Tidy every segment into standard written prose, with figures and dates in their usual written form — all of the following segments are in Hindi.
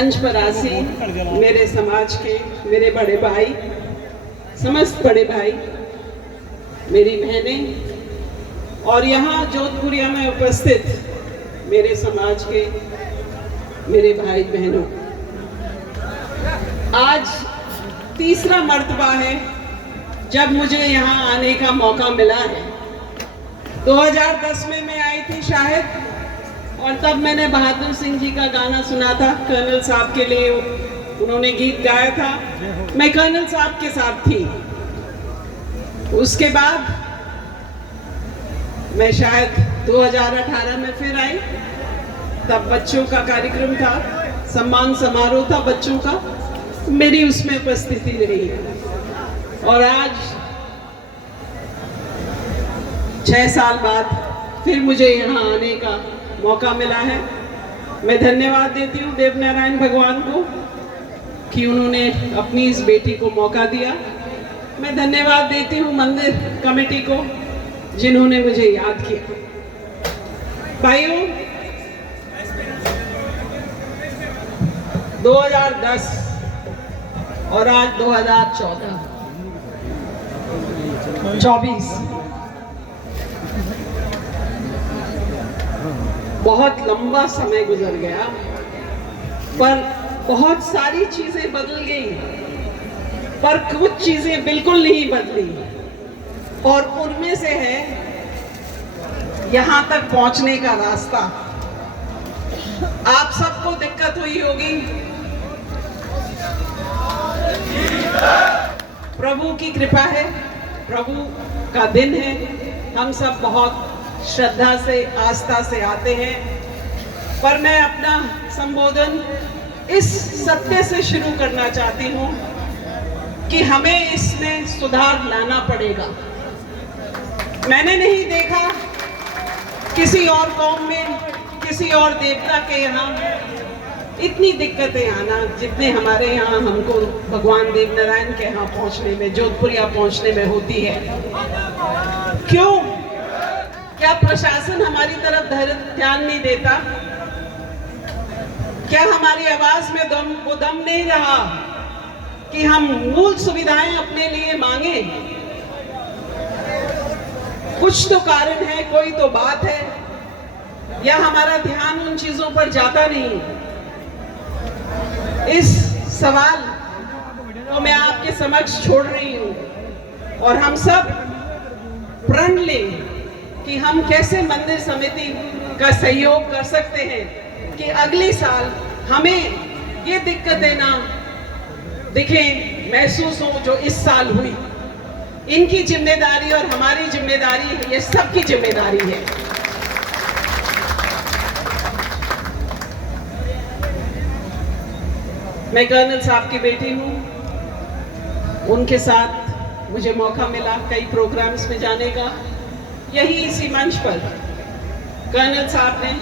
मंच पर आसी मेरे समाज के मेरे बड़े भाई, समस्त बड़े भाई, मेरी बहनें और यहाँ जोधपुरिया में उपस्थित मेरे समाज के मेरे भाई बहनों, आज तीसरा मर्तबा है जब मुझे यहाँ आने का मौका मिला है। 2010 में मैं आई थी शायद, और तब मैंने बहादुर सिंह जी का गाना सुना था, कर्नल साहब के लिए उन्होंने गीत गाया था, मैं कर्नल साहब के साथ थी। उसके बाद मैं शायद 2018 में फिर आई, तब बच्चों का कार्यक्रम था, सम्मान समारोह था बच्चों का, मेरी उसमें उपस्थिति रही। और आज 6 साल बाद फिर मुझे यहाँ आने का मौका मिला है। मैं धन्यवाद देती हूँ देवनारायण भगवान को कि उन्होंने अपनी इस बेटी को मौका दिया। मैं धन्यवाद देती हूँ मंदिर कमेटी को जिन्होंने मुझे याद किया। भाइयों, 2010 और आज 2024 बहुत लंबा समय गुजर गया, पर बहुत सारी चीजें बदल गई, पर कुछ चीजें बिल्कुल नहीं बदली। और उनमें से है यहां तक पहुंचने का रास्ता। आप सबको दिक्कत हुई होगी, प्रभु की कृपा है, प्रभु का दिन है, हम सब बहुत श्रद्धा से आस्था से आते हैं। पर मैं अपना संबोधन इस सत्य से शुरू करना चाहती हूँ कि हमें इसमें सुधार लाना पड़ेगा। मैंने नहीं देखा किसी और कौम में, किसी और देवता के यहाँ इतनी दिक्कतें आना जितने हमारे यहाँ हमको भगवान देवनारायण के यहाँ पहुँचने में, जोधपुरिया पहुँचने में होती है। क्यों? क्या प्रशासन हमारी तरफ ध्यान नहीं देता? क्या हमारी आवाज में वो दम नहीं रहा कि हम मूल सुविधाएं अपने लिए मांगे? कुछ तो कारण है, कोई तो बात है, या हमारा ध्यान उन चीजों पर जाता नहीं? इस सवाल को मैं आपके समक्ष छोड़ रही हूं और हम सब प्रण लें कि हम कैसे मंदिर समिति का सहयोग कर सकते हैं कि अगले साल हमें ये दिक्कतें ना दिखें, महसूस हो जो इस साल हुई। इनकी जिम्मेदारी और हमारी जिम्मेदारी, ये सबकी जिम्मेदारी है। मैं कर्नल साहब की बेटी हूँ, उनके साथ मुझे मौका मिला कई प्रोग्राम्स में जाने का। यही इसी मंच पर कर्नल साहब ने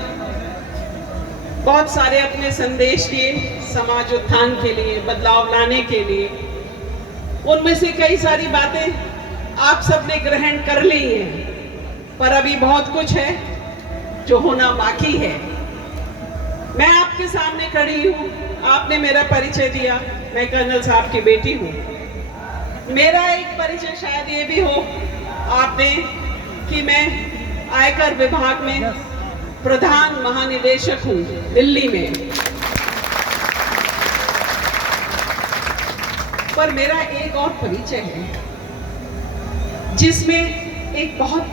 बहुत सारे अपने संदेश दिए समाज उत्थान के लिए, बदलाव लाने के लिए। उनमें से कई सारी बातें आप सबने ग्रहण कर ली हैं, पर अभी बहुत कुछ है जो होना बाकी है। मैं आपके सामने खड़ी हूँ, आपने मेरा परिचय दिया, मैं कर्नल साहब की बेटी हूँ। मेरा एक परिचय शायद ये भी हो आपने कि मैं आयकर विभाग में प्रधान महानिदेशक हूँ दिल्ली में। पर मेरा एक और परिचय है जिसमें एक बहुत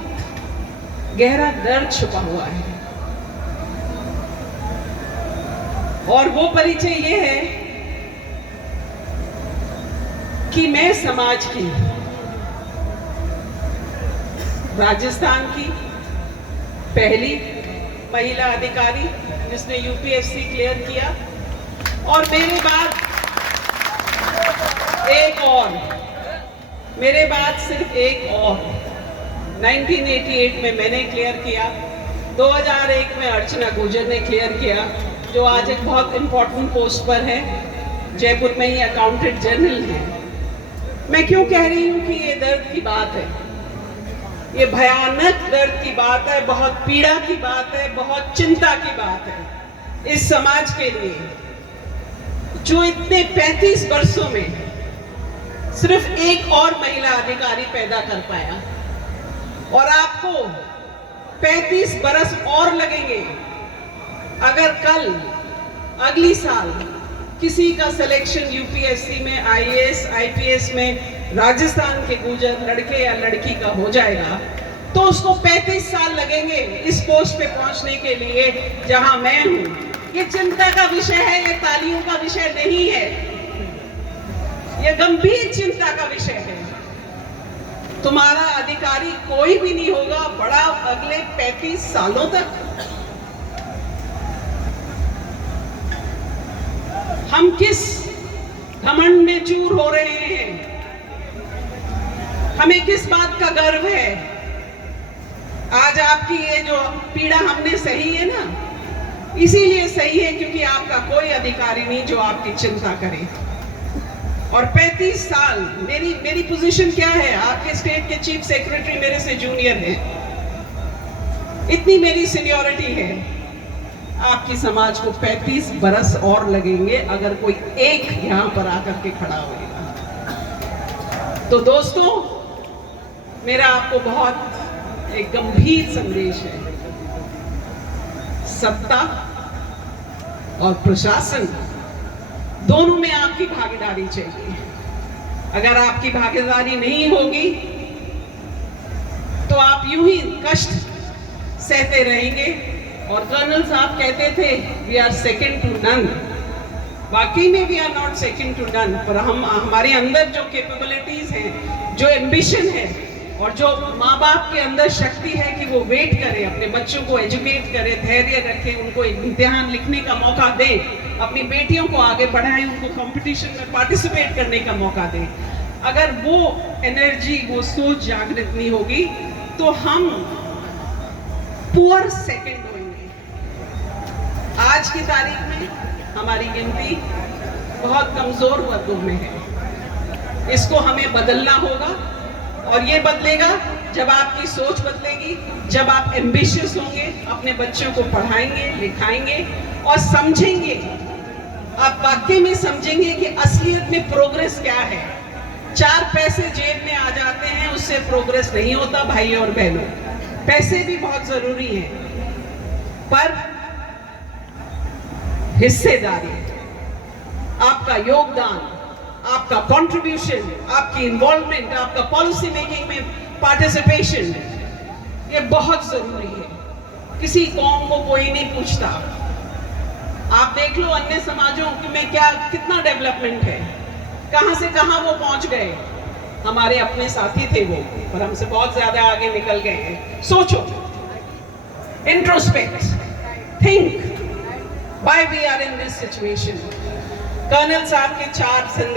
गहरा दर्द छुपा हुआ है, और वो परिचय ये है कि मैं समाज की, राजस्थान की पहली महिला अधिकारी जिसने यूपीएससी क्लियर किया, और मेरे बाद एक और, मेरे बाद सिर्फ एक और 1988 में मैंने क्लियर किया, 2001 में अर्चना गुर्जर ने क्लियर किया, जो आज एक बहुत इंपॉर्टेंट पोस्ट पर है, जयपुर में ही अकाउंटेंट जनरल है। मैं क्यों कह रही हूँ कि ये दर्द की बात है, ये भयानक दर्द की बात है, बहुत पीड़ा की बात है, बहुत चिंता की बात है इस समाज के लिए। जो इतने 35 वर्षों में सिर्फ एक और महिला अधिकारी पैदा कर पाया, और आपको 35 बरस और लगेंगे अगर कल अगली साल किसी का सिलेक्शन यूपीएससी में, आईएएस, आईपीएस में राजस्थान के गुर्जर लड़के या लड़की का हो जाएगा, तो उसको 35 साल लगेंगे इस पोस्ट पे पहुंचने के लिए जहां मैं हूं। ये चिंता का विषय है, ये तालियों का विषय नहीं है, ये गंभीर चिंता का विषय है। तुम्हारा अधिकारी कोई भी नहीं होगा बड़ा अगले 35 सालों तक। हम किस घमंड में चूर हो रहे हैं? हमें किस बात का गर्व है? आज आपकी ये जो पीड़ा हमने सही है ना, इसीलिए सही है क्योंकि आपका कोई अधिकारी नहीं जो आपकी चिंता करे। और 35 साल मेरी पोजीशन क्या है? आपके स्टेट के चीफ सेक्रेटरी मेरे से जूनियर हैं, इतनी मेरी सीनियरिटी है। आपकी समाज को 35 बरस और लगेंगे अगर कोई एक यहां पर आकर के खड़ा होगा। तो दोस्तों, मेरा आपको बहुत एक गंभीर संदेश है। सत्ता और प्रशासन दोनों में आपकी भागीदारी चाहिए। अगर आपकी भागीदारी नहीं होगी तो आप यूं ही कष्ट सहते रहेंगे। और कर्नल साहब कहते थे we are second to none. वाकई में we are not second to none, पर हमारे अंदर जो कैपेबिलिटीज हैं, जो एम्बिशन है, और जो माँ बाप के अंदर शक्ति है कि वो वेट करे, अपने बच्चों को एजुकेट करे, धैर्य रखे, उनको इम्तिहान लिखने का मौका दे, अपनी बेटियों को आगे बढ़ाए, उनको कंपटीशन में पार्टिसिपेट करने का मौका दे। अगर वो एनर्जी, वो सोच जागृत नहीं होगी तो हम पुअर सेकंड होंगे। आज की तारीख में हमारी गिनती बहुत कमजोर वर्गों में है। इसको हमें बदलना होगा, और ये बदलेगा जब आपकी सोच बदलेगी, जब आप एम्बिशियस होंगे, अपने बच्चों को पढ़ाएंगे, लिखाएंगे और समझेंगे। आप वाकई में समझेंगे कि असलियत में प्रोग्रेस क्या है। 4 पैसे जेब में आ जाते हैं, उससे प्रोग्रेस नहीं होता भाई और बहनों। पैसे भी बहुत जरूरी हैं, पर हिस्सेदारी, आपका योगदान, आपका कंट्रीब्यूशन, आपकी इन्वॉल्वमेंट, आपका पॉलिसी मेकिंग में पार्टिसिपेशन, ये बहुत जरूरी है। किसी कौम को कोई नहीं पूछता। आप देख लो अन्य समाजों में कितना डेवलपमेंट है, कहां से कहां वो पहुंच गए। हमारे अपने साथी थे वो, पर हमसे बहुत ज्यादा आगे निकल गए हैं। सोचो, introspect, think why we are in this situation. Colonel साहब के 4 संदेश